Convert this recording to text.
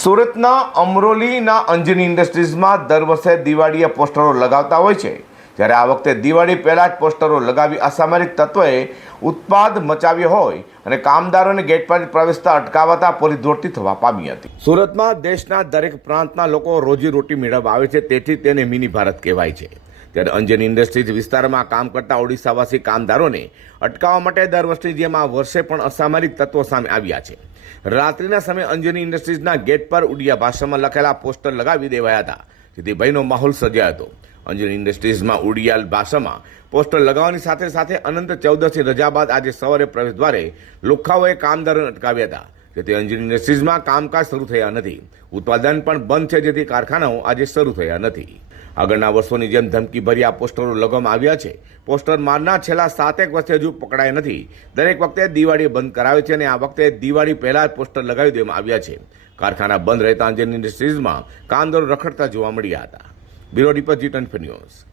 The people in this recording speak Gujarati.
સુરતના અમરોલીના અંજની ઇન્ડસ્ટ્રીઝમાં દર વર્ષે દિવાળીએ પોસ્ટરો લગાવતા હોય છે. જ્યારે આ વખતે દિવાળી પહેલાં જ પોસ્ટરો લગાવી અસામરિક તત્વોએ ઉત્પાદ મચાવ્યો હોય અને કામદારોને ગેટ પર પ્રવેશતા અટકાવતા પોલીસ દોડતી થવા પામી હતી. સુરતમાં દેશના દરેક પ્રાંતના લોકો રોજીરોટી મેળવવા આવે છે, તેથી તેને મિની ભારત કહેવાય છે. ત્યારે અંજન ઇન્ડસ્ટ્રીઝ વિસ્તારમાં કામ કરતા ઓડિશાવાસી કામદારોને અટકાવવા માટે દર વર્ષની જેમ આ વર્ષે પણ અસામરિક તત્વો સામે આવ્યા છે. રાત્રિના સમયે અંજની ઇન્ડસ્ટ્રીઝના ગેટ પર ઉડિયા ભાષામાં લખેલા પોસ્ટર લગાવી દેવાયા હતા. જેથી ભયનો માહોલ સર્જાયો હતો. અંજની ઇન્ડસ્ટ્રીઝમાં ઉડિયાલ ભાષામાં પોસ્ટર લગાવવાની સાથે સાથે અનંત ચૌદસની રજા બાદ આજે સવારે પ્રવેશ દ્વારે લુખાઓએ કામદારોને અટકાવ્યા હતા. જેથી અંજની ઇન્ડસ્ટ્રીઝમાં કામકાજ શરૂ થયા નથી. ઉત્પાદન પણ બંધ છે જેથી કારખાનાઓ આજે શરૂ થયા નથી. આગળના વર્ષોની જેમ ધમકી ભર્યા પોસ્ટરો લગાવવામાં આવ્યા છે. પોસ્ટર મારના છેલ્લા સાતેક વર્ષે હજુ પકડાય નથી. દરેક વખતે દિવાળી બંધ કરાવે છે અને આ વખતે દિવાળી પહેલા જ પોસ્ટર લગાવી દેવામાં આવ્યા છે. કારખાના બંધ રહેતા અંજન ઇન્ડસ્ટ્રીઝમાં કામદારો રખડતા જોવા મળ્યા હતા. Bureau report G twenty news.